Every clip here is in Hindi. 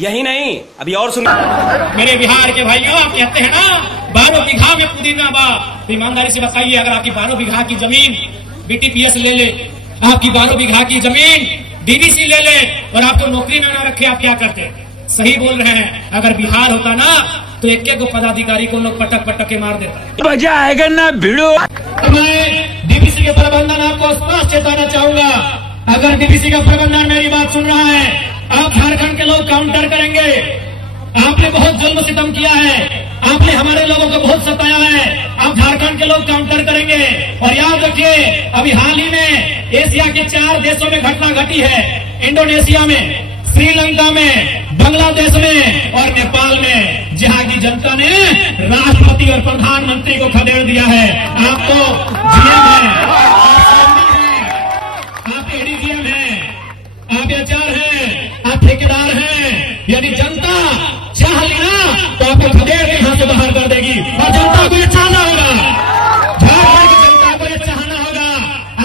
यही नहीं अभी और सुनिए मेरे बिहार के भाइयों, आप कहते हैं ना 12 बीघा में पुदीना बा, तो ईमानदारी से बताइए अगर आपकी 12 बीघा की जमीन बीटीपीएस ले ले, आपकी 12 बीघा की जमीन डीवीसी ले ले और आपको नौकरी में ना रखे, आप क्या करते? सही बोल रहे हैं। अगर बिहार होता ना तो एक एक पदाधिकारी को लोग पटक पटक के मार देता। मजा आएगा ना भिड़ो। मैं डीवीसी के प्रबंधन आपको स्पष्ट चेताना चाहूंगा, अगर डीवीसी का प्रबंधन मेरी बात सुन रहा है, आप झारखंड के लोग काउंटर करेंगे। आपने बहुत जुल्म सितम किया है, आपने हमारे लोगों को बहुत सताया है, आप झारखंड के लोग काउंटर करेंगे। और याद रखिए अभी हाल ही में एशिया के 4 देशों में घटना घटी है, इंडोनेशिया में, श्रीलंका में, बांग्लादेश में और नेपाल में, जहां की जनता ने राष्ट्रपति और प्रधानमंत्री को खदेड़ दिया है। आप तो जीएम हैं, आप एडीजीएम हैं, आप एचआर हैं, आप ठेकेदार हैं। यदि जनता चाह लेना तो आपको खदेड़ के यहां से बाहर कर देगी और जनता को ये चाहना होगा, झारखंड की जनता को ये चाहना होगा।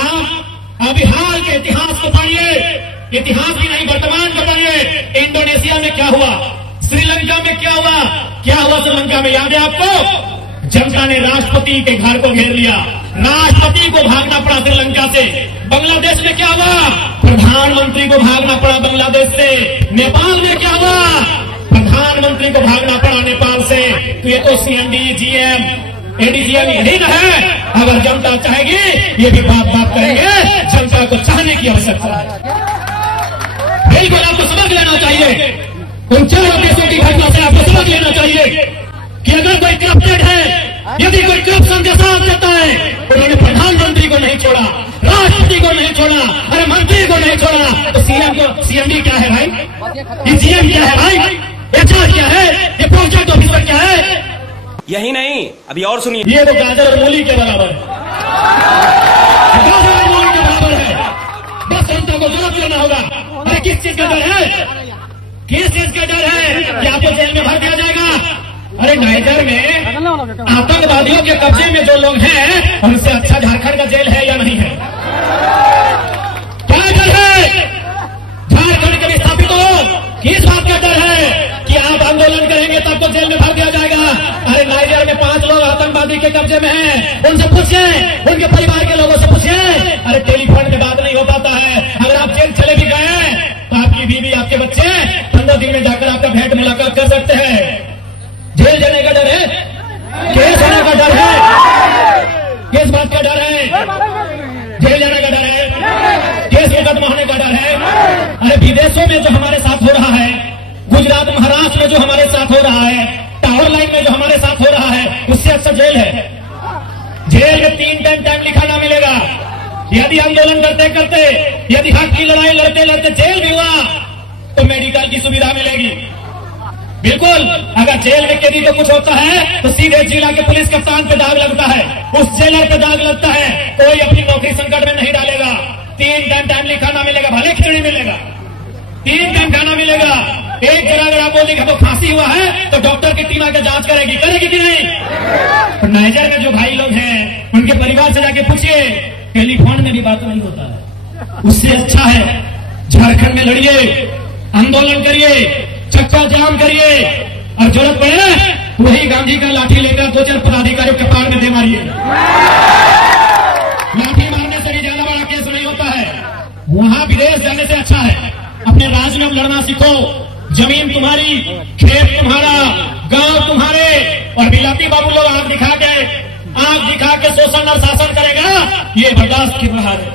आप अभी हाल के इतिहास को पढ़िए, इतिहास की नहीं वर्तमान को पढ़िए। इंडोनेशिया में क्या हुआ, श्रीलंका में क्या हुआ, क्या हुआ श्रीलंका में, याद है आपको? जनता ने राष्ट्रपति के घर को घेर लिया, राष्ट्रपति को भागना पड़ा श्रीलंका से। बांग्लादेश में क्या हुआ, प्रधानमंत्री को भागना पड़ा बांग्लादेश से। नेपाल में क्या हुआ, प्रधानमंत्री को भागना पड़ा नेपाल से। तो ये तो सीएमडी, जीएम, एडीजीएम यही ना है। अगर जनता चाहेगी ये भी बात करेंगे, जनता को चाहने की आवश्यकता है। बिल्कुल आपको समझ लेना चाहिए, उन 4 देशों की घटना से आपको समझ लेना चाहिए कि अगर कोई करप्टेड है, यदि कोई करप्शन के साथ देता है, उन्होंने प्रधानमंत्री को नहीं छोड़ा, राष्ट्रपति को नहीं छोड़ा, अरे मंत्री को नहीं छोड़ा, तो सीएम को, सीएमडी क्या है भाई, ये जीएम क्या है भाई, एचआर क्या है, ये प्रोजेक्ट ऑफिसर क्या है? यही नहीं अभी और सुनिए, ये तो गाजर और मूली के बराबर है, गाजर और मूली के बराबर है। बस जनता को जवाब लेना होगा। अरे किस चीज का डर है, किस चीज का डर है कि आपको जेल में भर दिया जाएगा? अरे नाइजर में आतंकवादियों के कब्जे में जो लोग हैं उनसे अच्छा झारखंड का जेल है या नहीं है? क्या डर है? झारखंड के विस्थापित हो, किस बात का डर है कि आप आंदोलन करेंगे तब तो जेल में भर दिया जाएगा? अरे नाइजर में 5 लोग आतंकवादी के कब्जे में हैं, उनसे पूछिए, उनके परिवार के लोगों से पूछिए। अरे टेलीफोन पे बात नहीं हो पाता है। अगर आप जेल चले भी गए तो आपकी बीवी, आपके बच्चे 15 दिन में जाकर आपका भेंट मुलाकात कर सकते हैं। जेल जाने का डर है, केस होने का डर है, किस बात का डर है? जेल जाने का डर है, केस मुकदमा होने का डर है। अरे विदेशों में जो हमारे साथ हो रहा है, गुजरात, महाराष्ट्र में जो हमारे साथ हो रहा है, टावर लाइन में जो हमारे साथ हो रहा है, उससे अच्छा जेल है। जेल में 3 टाइम लिखा ना मिलेगा। यदि आंदोलन करते करते, यदि हक की लड़ाई लड़ते लड़ते जेल भी हुआ तो मेडिकल की सुविधा मिलेगी। बिल्कुल, अगर जेल में कैदी को कुछ होता है तो सीधे जिला के पुलिस कप्तान पे दाग लगता है, उस जेलर पे दाग लगता है। कोई अपनी नौकरी संकट में नहीं डालेगा। 3 टाइम लिखा ना मिलेगा, भले खिचड़ी मिलेगा, 3 टाइम खाना मिलेगा। एक जगह अगर आप बोलेंगे तो फांसी हुआ है तो डॉक्टर की टीम आकर जांच करेगी, करेगी कि नहीं? तो नाइजर में जो भाई लोग हैं उनके परिवार से जाके पूछिए, टेलीफोन में भी बात नहीं होता है। उससे अच्छा है झारखंड में लड़िए, आंदोलन करिए, चक्का जाम करिए और जरूरत पड़े वही गांधी का लाठी लेकर 2-4 पदाधिकारियों के पार में दे मारिए। लाठी मारने से भी ज्यादा बड़ा केस नहीं होता है। वहां विदेश जाने से अच्छा है अपने राज्य में लड़ना सीखो। जमीन तुम्हारी, खेत तुम्हारा, गांव तुम्हारे, और बिलाती बाबू लोग आंख दिखा के शोषण और शासन करेगा, ये बर्दाश्त की बात है।